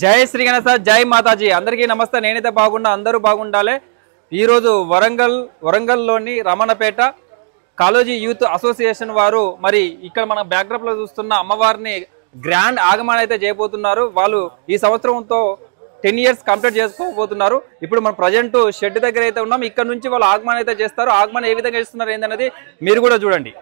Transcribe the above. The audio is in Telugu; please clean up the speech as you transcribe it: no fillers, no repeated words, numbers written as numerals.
జై శ్రీ గణేశ, జై మాతాజీ. అందరికీ నమస్తే. నేనైతే బాగున్నా, అందరూ బాగుండాలి. ఈరోజు వరంగల్లోని రమణపేట కాలేజీ యూత్ అసోసియేషన్ వారు మరి ఇక్కడ మన బ్యాక్డ్రాప్ లో చూస్తున్న అమ్మవారిని గ్రాండ్ ఆగమనం అయితే చేయబోతున్నారు. వాళ్ళు ఈ సంవత్సరంతో 10 years కంప్లీట్ చేసుకోబోతున్నారు. ఇప్పుడు మనం ప్రజెంట్ షెడ్ దగ్గర అయితే ఉన్నాం. ఇక్కడ నుంచి వాళ్ళు ఆగమనం అయితే చేస్తారు. ఆగమనం ఏ విధంగా చేస్తున్నారు ఏందనేది మీరు కూడా చూడండి.